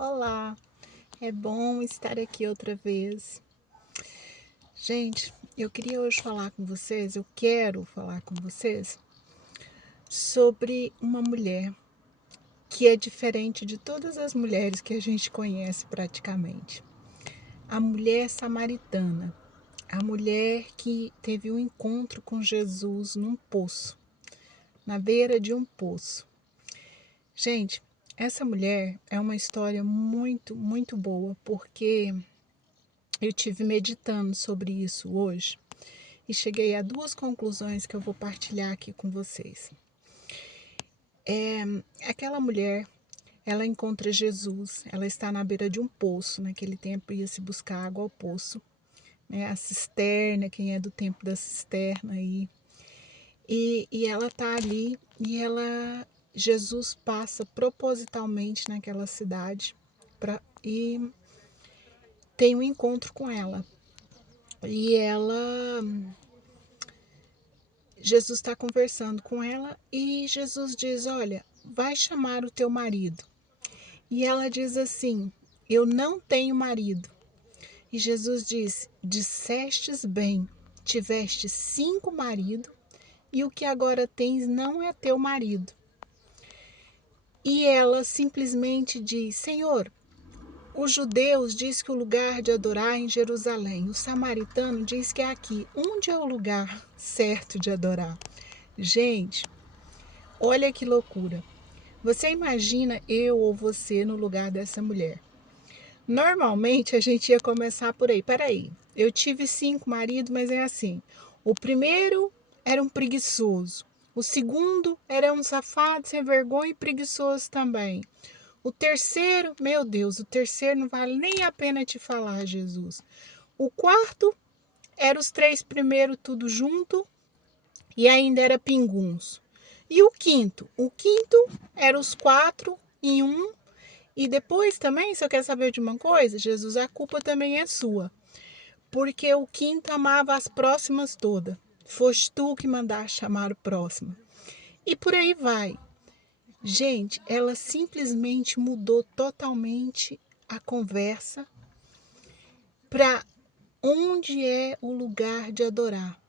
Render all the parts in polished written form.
Olá, é bom estar aqui outra vez. Gente, eu queria hoje falar com vocês, eu quero falar com vocês sobre uma mulher que é diferente de todas as mulheres que a gente conhece praticamente. A mulher samaritana, a mulher que teve um encontro com Jesus num poço, na beira de um poço. Gente, essa mulher é uma história muito boa, porque eu tive meditando sobre isso hoje e cheguei a duas conclusões que eu vou partilhar aqui com vocês. Aquela mulher, ela encontra Jesus, ela está na beira de um poço, naquele tempo ia se buscar água ao poço, né? A cisterna, quem é do tempo da cisterna aí. E ela está ali Jesus passa propositalmente naquela cidade e tem um encontro com ela. E Jesus está conversando com ela e Jesus diz: olha, vai chamar o teu marido. E ela diz assim: eu não tenho marido. E Jesus diz: dissestes bem, tiveste 5 maridos e o que agora tens não é teu marido. E ela simplesmente diz: Senhor, os judeus diz que o lugar de adorar é em Jerusalém. O samaritano diz que é aqui. Onde é o lugar certo de adorar? Gente, olha que loucura. Você imagina eu ou você no lugar dessa mulher? Normalmente a gente ia começar por aí. Peraí, eu tive 5 maridos, mas é assim. O primeiro era um preguiçoso. O segundo era um safado, sem vergonha e preguiçoso também. O terceiro, meu Deus, o terceiro não vale nem a pena te falar, Jesus. O quarto era os 3 primeiros tudo junto e ainda era pinguns. E o quinto? O quinto era os 4 em um. E depois também, se eu quero saber de uma coisa, Jesus, a culpa também é sua. Porque o quinto amava as próximas todas. Foste tu que mandaste chamar o próximo. E por aí vai. Gente, ela simplesmente mudou totalmente a conversa para onde é o lugar de adorar.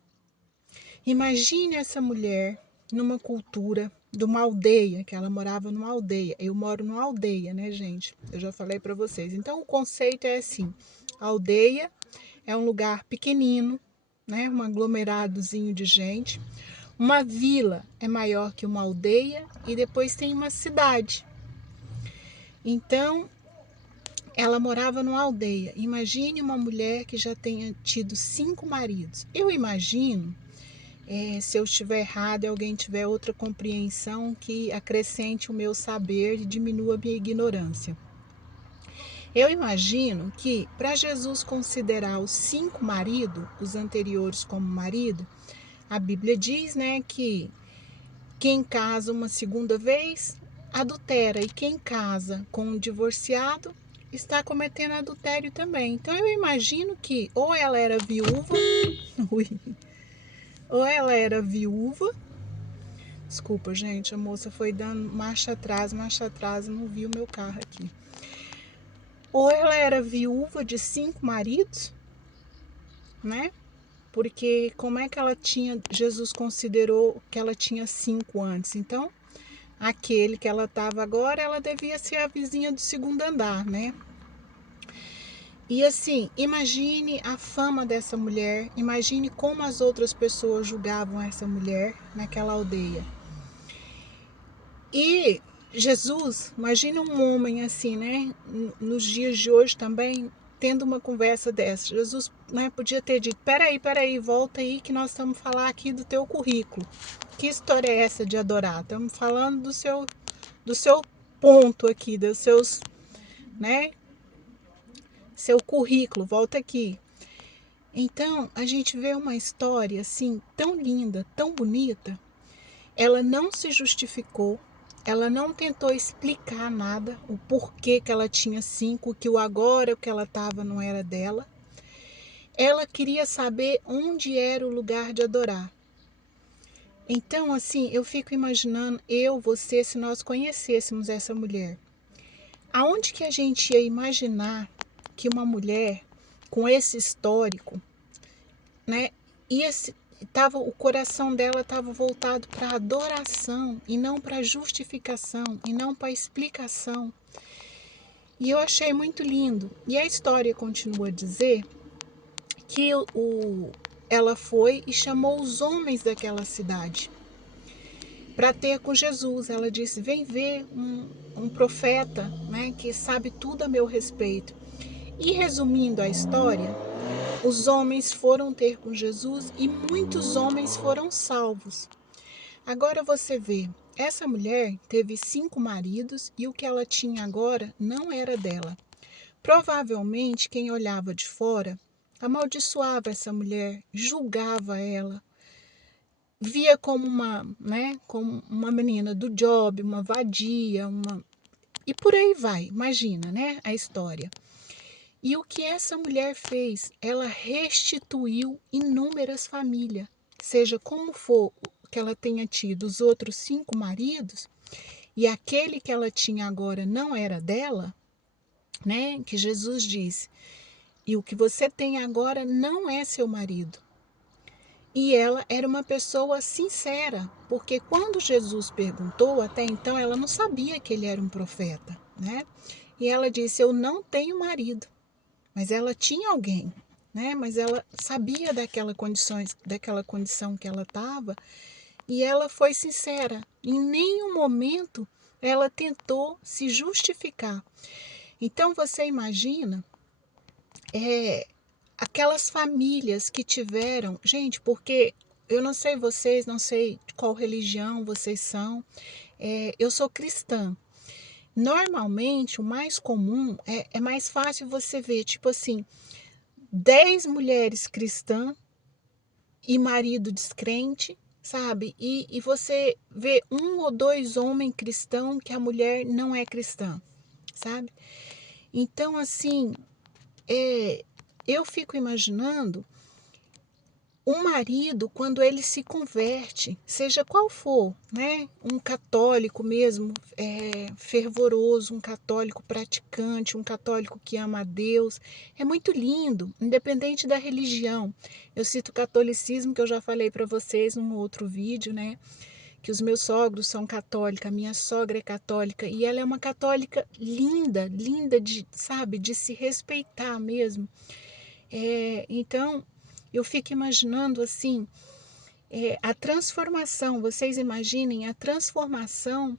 Imagine essa mulher numa cultura de uma aldeia, que ela morava numa aldeia. Eu moro numa aldeia, né, gente? Eu já falei para vocês. Então, o conceito é assim: a aldeia é um lugar pequenino, né, um aglomeradozinho de gente. Uma vila é maior que uma aldeia e depois tem uma cidade. Então, ela morava numa aldeia. Imagine uma mulher que já tenha tido 5 maridos. Eu imagino, se eu estiver errado e alguém tiver outra compreensão, que acrescente o meu saber e diminua a minha ignorância. Eu imagino que para Jesus considerar os 5 maridos, os anteriores como marido, a Bíblia diz, né, que quem casa uma segunda vez adultera e quem casa com um divorciado está cometendo adultério também. Então eu imagino que ou ela era viúva, ou ela era viúva. Desculpa, gente, a moça foi dando marcha atrás, não viu meu carro aqui. Ou ela era viúva de 5 maridos, né? Porque como é que ela tinha, Jesus considerou que ela tinha 5 antes? Então, aquele que ela estava agora, ela devia ser a vizinha do segundo andar, né? E assim, imagine a fama dessa mulher, imagine como as outras pessoas julgavam essa mulher naquela aldeia. E Jesus, imagine um homem assim, né? Nos dias de hoje também, tendo uma conversa dessa. Jesus, né, podia ter dito: peraí, volta aí que nós estamos falando aqui do teu currículo. Que história é essa de adorar? Estamos falando do seu ponto aqui, dos seus, né? Seu currículo, volta aqui. Então, a gente vê uma história assim, tão linda, tão bonita. Ela não se justificou, ela não tentou explicar nada, o porquê que ela tinha 5, que o agora, o que ela estava não era dela. Ela queria saber onde era o lugar de adorar. Então, assim, eu fico imaginando, eu, você, se nós conhecêssemos essa mulher. Aonde que a gente ia imaginar que uma mulher com esse histórico, né, ia se, o coração dela estava voltado para adoração e não para justificação e não para explicação. E eu achei muito lindo. E a história continua a dizer que ela foi e chamou os homens daquela cidade para ter com Jesus. Ela disse: vem ver um profeta, né, que sabe tudo a meu respeito. E resumindo a história, os homens foram ter com Jesus e muitos homens foram salvos. Agora você vê, essa mulher teve 5 maridos e o que ela tinha agora não era dela. Provavelmente quem olhava de fora amaldiçoava essa mulher, julgava ela, via como como uma menina do job, uma vadia, e por aí vai, imagina, né, a história. E o que essa mulher fez? Ela restituiu inúmeras famílias, seja como for que ela tenha tido os outros 5 maridos, e aquele que ela tinha agora não era dela, né? Que Jesus disse, e o que você tem agora não é seu marido. E ela era uma pessoa sincera, porque quando Jesus perguntou, até então ela não sabia que ele era um profeta, né? E ela disse: eu não tenho marido. Mas ela tinha alguém, né? Mas ela sabia daquela condição que ela estava, e ela foi sincera. Em nenhum momento ela tentou se justificar. Então você imagina aquelas famílias que tiveram, gente, porque eu não sei vocês, não sei de qual religião vocês são, eu sou cristã. Normalmente, o mais comum é mais fácil você ver, tipo assim, 10 mulheres cristãs e marido descrente, sabe? E você vê 1 ou 2 homens cristãos que a mulher não é cristã, sabe? Então, assim, eu fico imaginando o marido, quando ele se converte, seja qual for, né? Um católico mesmo, fervoroso, um católico praticante, um católico que ama a Deus, é muito lindo, independente da religião. Eu cito o catolicismo, que eu já falei para vocês num outro vídeo, né? Que os meus sogros são católicos, a minha sogra é católica, e ela é uma católica linda, linda de, sabe, de se respeitar mesmo. Então, eu fico imaginando assim, a transformação, vocês imaginem a transformação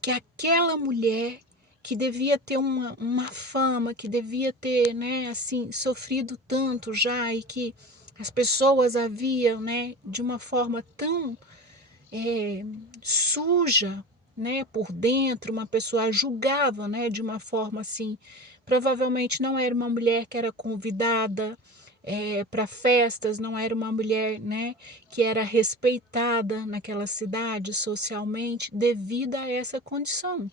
que aquela mulher que devia ter uma fama, que devia ter, né, assim, sofrido tanto já e que as pessoas a viam, né, de uma forma tão suja, né, por dentro, uma pessoa a julgava, né, de uma forma assim, provavelmente não era uma mulher que era convidada para festas, não era uma mulher, né, que era respeitada naquela cidade socialmente devido a essa condição.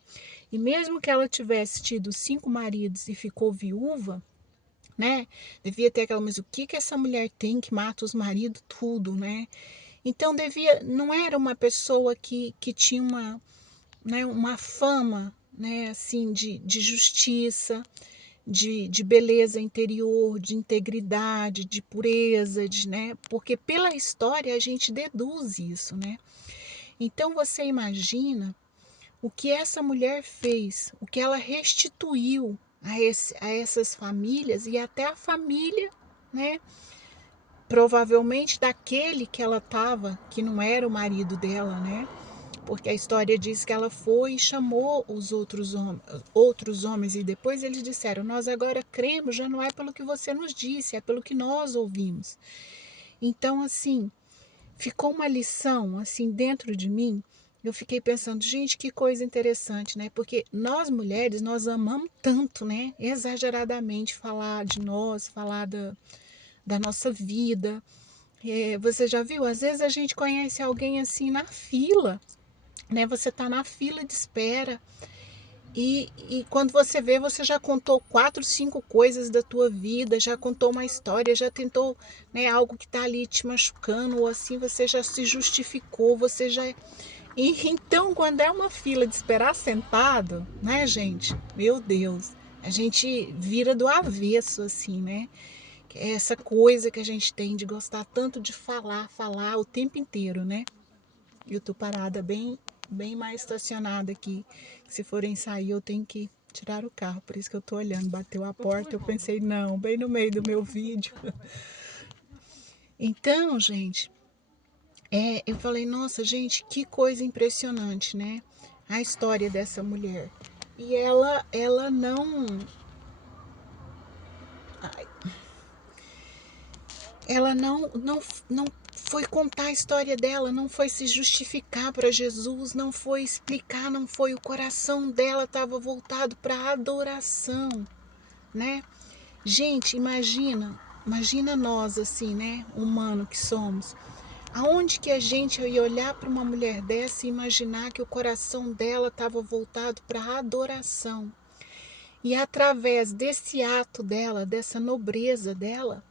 E mesmo que ela tivesse tido 5 maridos e ficou viúva, né, devia ter aquela, mas o que essa mulher tem que mata os maridos tudo, né? Então não era uma pessoa que tinha uma fama, né, assim, de justiça, de beleza interior, de integridade, de pureza, né? Porque pela história a gente deduz isso, né? Então você imagina o que essa mulher fez, o que ela restituiu a essas famílias e até a família, né? Provavelmente daquele que ela estava, que não era o marido dela, né? Porque a história diz que ela foi e chamou os outros homens e depois eles disseram: nós agora cremos, já não é pelo que você nos disse, é pelo que nós ouvimos. Então, assim, ficou uma lição assim dentro de mim. Eu fiquei pensando, gente, que coisa interessante, né? Porque nós mulheres, nós amamos tanto, né? Exageradamente falar de nós, falar da nossa vida. Você já viu? Às vezes a gente conhece alguém assim na fila, né? Você tá na fila de espera e quando você vê, você já contou 4, 5 coisas da tua vida, já contou uma história, já tentou, né, algo que tá ali te machucando ou assim, você já se justificou, você já... E então, quando é uma fila de esperar sentado, né, gente? Meu Deus, a gente vira do avesso, assim, né? É essa coisa que a gente tem de gostar tanto de falar o tempo inteiro, né? Eu tô parada bem mais estacionada aqui. Se forem sair, eu tenho que tirar o carro. Por isso que eu tô olhando. Bateu a porta, eu pensei, não, bem no meio do meu vídeo. Então, gente, eu falei, nossa, gente, que coisa impressionante, né? A história dessa mulher. E ela não. Ela não foi contar a história dela, não foi se justificar para Jesus, não foi explicar, não foi, o coração dela estava voltado para a adoração, né? Gente, imagina nós assim, né, humano que somos. Aonde que a gente ia olhar para uma mulher dessa e imaginar que o coração dela estava voltado para a adoração? E através desse ato dela, dessa nobreza dela,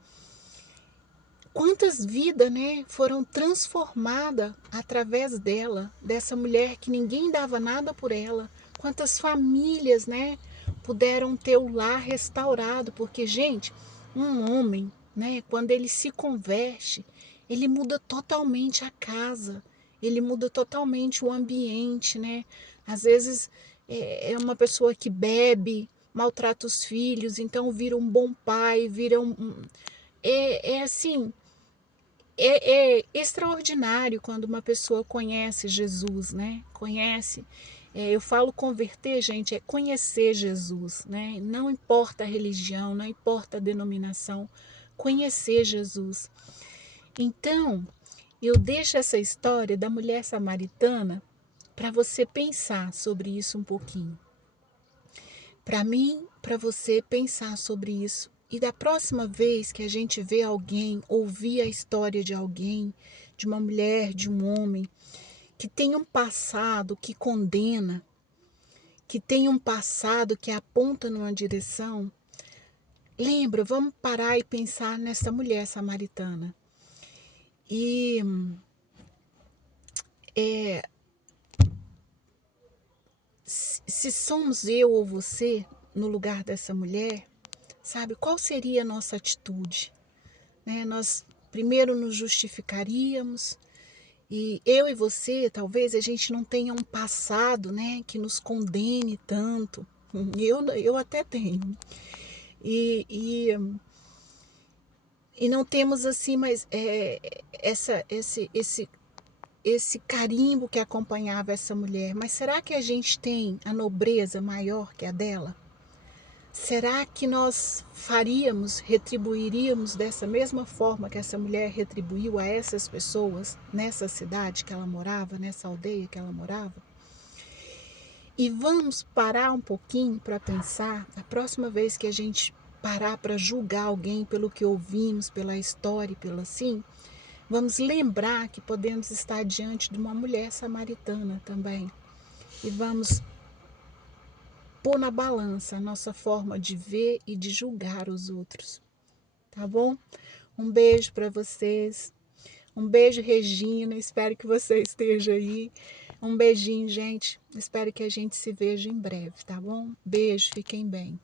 quantas vidas, né, foram transformadas através dela, dessa mulher que ninguém dava nada por ela. Quantas famílias, né, puderam ter o lar restaurado, porque, gente, um homem, né, quando ele se converte, ele muda totalmente a casa, ele muda totalmente o ambiente, né? Às vezes é uma pessoa que bebe, maltrata os filhos, então vira um bom pai, vira é assim, é extraordinário quando uma pessoa conhece Jesus, né? Conhece. Eu falo converter, gente, é conhecer Jesus, né? Não importa a religião, não importa a denominação, conhecer Jesus. Então, eu deixo essa história da mulher samaritana para você pensar sobre isso um pouquinho. Para mim, para você pensar sobre isso. E da próxima vez que a gente vê alguém, ouvir a história de alguém, de uma mulher, de um homem, que tem um passado que condena, que tem um passado que aponta numa direção, lembra, vamos parar e pensar nessa mulher samaritana. E se somos eu ou você no lugar dessa mulher, sabe, qual seria a nossa atitude? Né? Nós primeiro nos justificaríamos, e eu e você, talvez a gente não tenha um passado, né, que nos condene tanto. Eu até tenho. E, e, e não temos assim, mas esse carimbo que acompanhava essa mulher. Mas será que a gente tem a nobreza maior que a dela? Será que nós retribuiríamos dessa mesma forma que essa mulher retribuiu a essas pessoas nessa cidade que ela morava, nessa aldeia que ela morava? E vamos parar um pouquinho para pensar, a próxima vez que a gente parar para julgar alguém pelo que ouvimos, pela história, pelo assim, vamos lembrar que podemos estar diante de uma mulher samaritana também. E vamos pôr na balança a nossa forma de ver e de julgar os outros, tá bom? Um beijo para vocês. Um beijo, Regina. Espero que você esteja aí. Um beijinho, gente. Espero que a gente se veja em breve, tá bom? Beijo, fiquem bem.